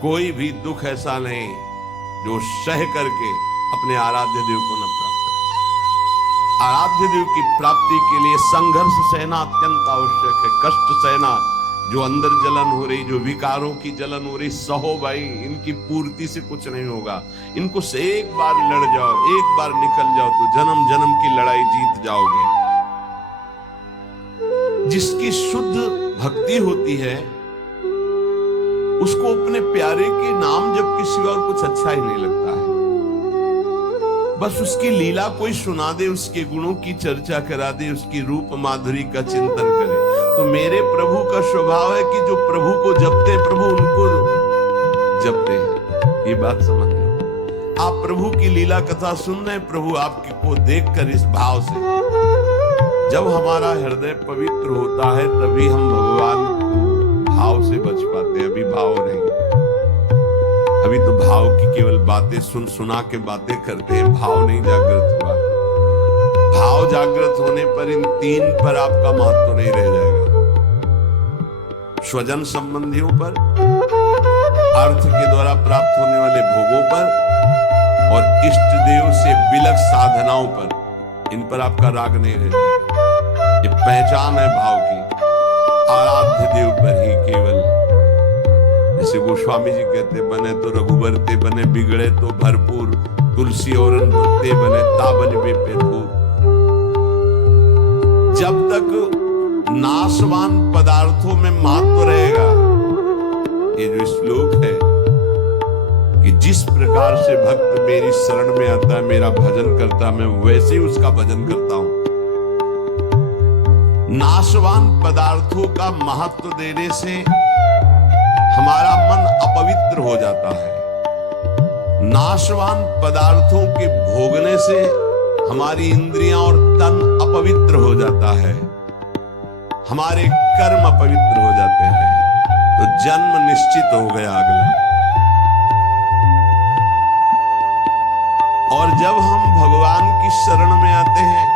कोई भी दुख ऐसा नहीं जो सह करके अपने आराध्य देव को न प्राप्त करे। आराध्य देव की प्राप्ति के लिए संघर्ष सहना अत्यंत आवश्यक है। कष्ट सहना, जो अंदर जलन हो रही, जो विकारों की जलन हो रही, सहो भाई, इनकी पूर्ति से कुछ नहीं होगा। इनको से एक बार लड़ जाओ, एक बार निकल जाओ तो जन्म जन्म की लड़ाई जीत जाओगे। जिसकी शुद्ध भक्ति होती है उसको अपने प्यारे के नाम जब किसी और कुछ अच्छा ही नहीं लगता है। बस उसकी लीला कोई सुना दे, उसके गुणों की चर्चा करा दे, उसकी रूप माधुरी का चिंतन करे। तो मेरे प्रभु का स्वभाव है कि जो प्रभु को जपते हैं प्रभु उनको जपते हैं। ये बात समझ लो। आप प्रभु की लीला कथा सुन रहे हैं, प्रभु आपकी को देखकर इस भाव से, जब हमारा हृदय पवित्र होता है तभी हम भगवान को भाव से बच पाते हैं। अभी भाव नहीं, अभी तो भाव की केवल बातें सुन सुना के बातें करते हैं, भाव नहीं जागृत हुआ। भाव जागृत होने पर इन तीन पर आपका महत्व नहीं रह जाएगा। स्वजन संबंधियों पर, अर्थ के द्वारा प्राप्त होने वाले भोगों पर और इष्ट देव से बिलक साधनाओं पर, इन पर आपका राग नहीं रह जाएगा। ये पहचान है भाव की। आराध्य देव पर ही केवल, जैसे गोस्वामी जी कहते, बने तो रघुबर ते बने, बिगड़े तो भरपूर, तुलसी और ते बने ताबन में पेटूर। जब तक नाशवान पदार्थों में महत्व रहेगा, ये जो श्लोक है कि जिस प्रकार से भक्त मेरी शरण में आता है, मेरा भजन करता, मैं वैसे ही उसका भजन करता हूं। नाशवान पदार्थों का महत्व देने से हमारा मन अपवित्र हो जाता है। नाशवान पदार्थों के भोगने से हमारी इंद्रियां और तन अपवित्र हो जाता है, हमारे कर्म अपवित्र हो जाते हैं, तो जन्म निश्चित हो गया अगला। और जब हम भगवान की शरण में आते हैं,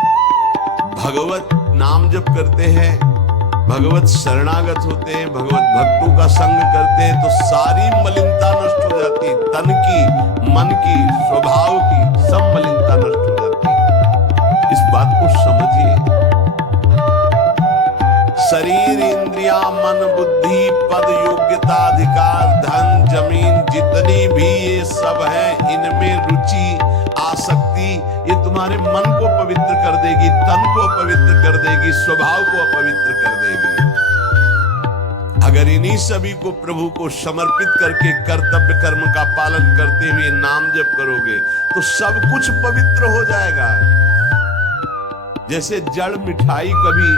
भगवत नाम जप करते हैं, भगवत शरणागत होते हैं, भगवत भक्तों का संग करते हैं, तो सारी मलिनता नष्ट हो जाती है। तन की, मन की, स्वभाव की सब मलिनता नष्ट हो जाती है। इस बात को समझिए। शरीर, इंद्रिया, मन, बुद्धि, पद, योग्यता, अधिकार, धन, जमीन, जितनी भी ये सब है, इनमें रुचि, आसक्ति, ये तुम्हारे मन को पवित्र कर देगी, तन को पवित्र कर देगी, स्वभाव को अपवित्र कर देगी। अगर इन्हीं सभी को प्रभु को समर्पित करके कर्तव्य कर्म का पालन करते हुए नाम जप करोगे तो सब कुछ पवित्र हो जाएगा। जैसे जड़ मिठाई कभी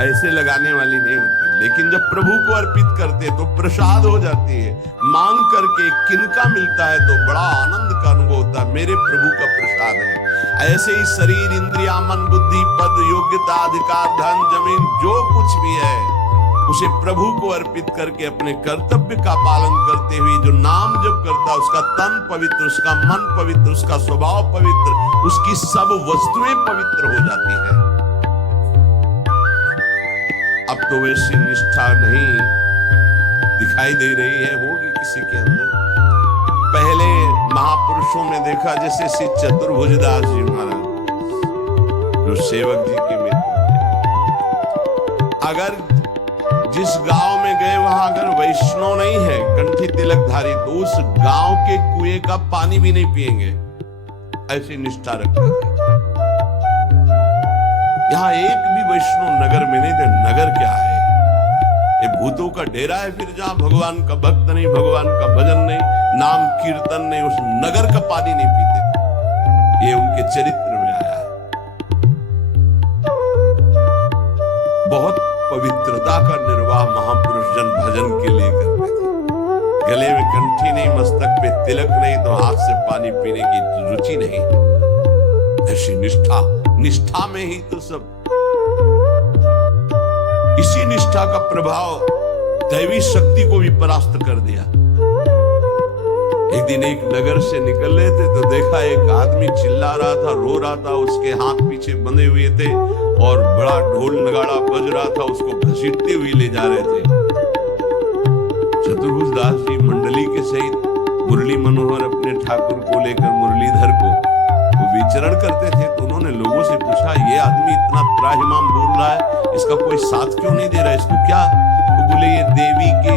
ऐसे लगाने वाली नहीं होती, लेकिन जब प्रभु को अर्पित करते तो प्रसाद हो जाती है। मांग करके किनका मिलता है तो बड़ा आनंद का अनुभव होता है, मेरे प्रभु का प्रसाद है। ऐसे ही शरीर, इंद्रिया, मन, बुद्धि, पद, योग्यता, अधिकार, धन, जमीन, जो कुछ भी है उसे प्रभु को अर्पित करके अपने कर्तव्य का पालन करते हुए जो नाम जप करता, उसका तन पवित्र, उसका मन पवित्र, उसका स्वभाव पवित्र, उसकी सब वस्तुएं पवित्र हो जाती है। अब तो वैसी निष्ठा नहीं दिखाई दे रही है, होगी किसी के अंदर। पहले महापुरुषों में देखा, जैसे श्री चतुर्भुजदास जी महाराज, जो सेवक जी के मित्र थे। अगर जिस गांव में गए वहां अगर वैष्णव नहीं है, कंठी तिलकधारी, तो उस गांव के कुएं का पानी भी नहीं पिएंगे, ऐसी निष्ठा रखते थे। यहाँ एक भी वैष्णव नगर में नहीं थे। नगर क्या है? ये भूतों का डेरा है। फिर जहां भगवान का भक्त नहीं, भगवान का भजन नहीं, नाम कीर्तन नहीं, उस नगर का पानी नहीं पीते थे। ये उनके चरित्र में आया है। बहुत पवित्रता का निर्वाह महापुरुष जन भजन के लिए करते थे। गले में कंठी नहीं, मस्तक पे तिलक नहीं, तो हाथ से पानी पीने की रुचि नहीं। ऐसी निष्ठा, निष्ठा में ही तो सब। इसी निष्ठा का प्रभाव दैवी शक्ति को भी परास्त कर दिया। एक दिन एक नगर से निकल रहे थे तो देखा एक आदमी चिल्ला रहा था, रो रहा था, उसके हाथ पीछे बंधे हुए थे और बड़ा ढोल नगाड़ा बज रहा था, उसको घसीटते हुए ले जा रहे थे। चतुर्भुज दास जी मंडली के सहित मुरली मनोहर अपने ठाकुर को लेकर मुरलीधर को वो विचरण करते थे, तो उन्होंने लोगों से पूछा, ये आदमी इतना त्राहिमाम बोल रहा है, इसका कोई साथ क्यों नहीं दे रहा है, इसको क्या? तो बोले, ये देवी के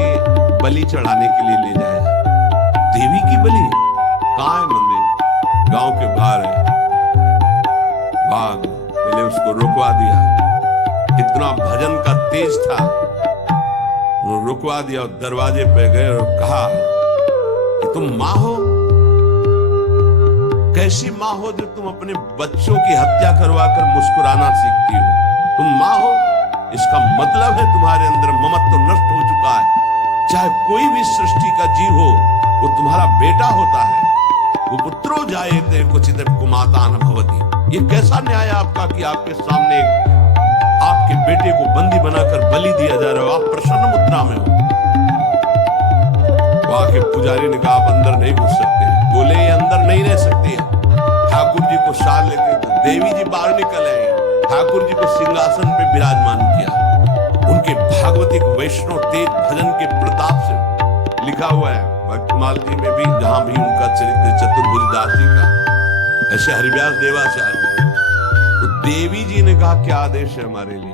बलि चढ़ाने के लिए ले जाएगा। देवी की बलि? कहाँ है मंदिर? गांव के बाहर है। बाघ पहले उसको रुकवा दिया, इतना भजन का तेज था, वो रुकवा दिया और दरवाजे पे गए और कहा कि तुम माँ हो? कैसी माँ हो जो तुम अपने बच्चों की हत्या करवाकर मुस्कुराना सीखती हो? तुम माँ हो, इसका मतलब है तुम्हारे अंदर ममत्व नष्ट हो चुका है। चाहे कोई भी सृष्टि का जीव हो, वो तुम्हारा बेटा होता है। वो पुत्रो जायते क्वचित् कुमाता न भवति। ये कैसा न्याय आपका कि आपके सामने आपके बेटे को बंदी बनाकर बलि दिया जा रहा हो, आप प्रसन्न मुद्रा में हो। वहां के पुजारी ने कहा, आप अंदर नहीं घुस सकते। बोले, ये अंदर नहीं रह सकती है। ठाकुर जी को साथ लेकर देवी जी बाहर निकल आए, ठाकुर जी को सिंहासन पे विराजमान किया। उनके भागवतिक वैष्णव तेज भजन के प्रताप से लिखा हुआ है भक्तमाल जी में भी, जहां भी उनका चरित्र चतुर्भुज दास जी का, ऐसे हरिव्यास देवाचार्य। तो देवी जी ने कहा, क्या आदेश है हमारे लिए?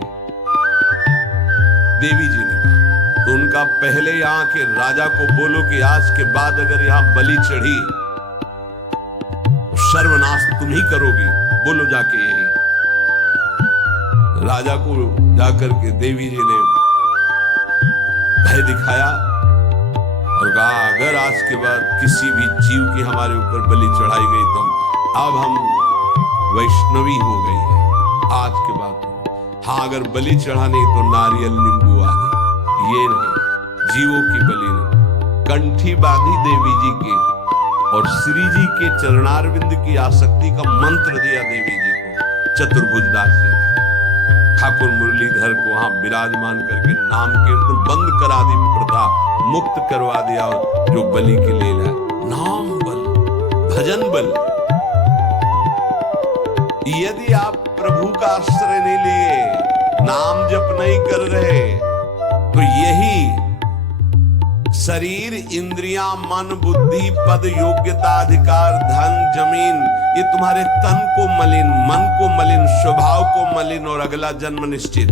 देवी जी ने कहा, तो उनका पहले यहाँ के राजा को बोलो कि आज के बाद अगर यहाँ बलि चढ़ी तो सर्वनाश तुम ही करोगी, बोलो जाके। यही राजा को जाकर के देवी जी ने भय दिखाया और कहा, अगर आज के बाद किसी भी जीव की हमारे ऊपर बलि चढ़ाई गई तो अब हम वैष्णवी हो गई है आज के बाद। हाँ, अगर बलि चढ़ानी तो नारियल नींबू आदि, ये नहीं, जीवों की बलि नहीं। कंठी बांधी देवी जी के और श्री जी के चरणारविंद की आसक्ति का मंत्र दिया देवी जी को चतुर्भुज दास जी ने। ठाकुर मुरलीधर को वहां विराजमान करके नाम कीर्तन बंद करा दी, प्रथा मुक्त करवा दिया। जो बलि की लीला, नाम बल, भजन बल। यदि आप प्रभु का आश्रय नहीं लिए, नाम जप नहीं कर रहे, तो यही शरीर, इंद्रियां, मन, बुद्धि, पद, योग्यता, अधिकार, धन, जमीन, ये तुम्हारे तन को मलिन, मन को मलिन, स्वभाव को मलिन और अगला जन्म निश्चित।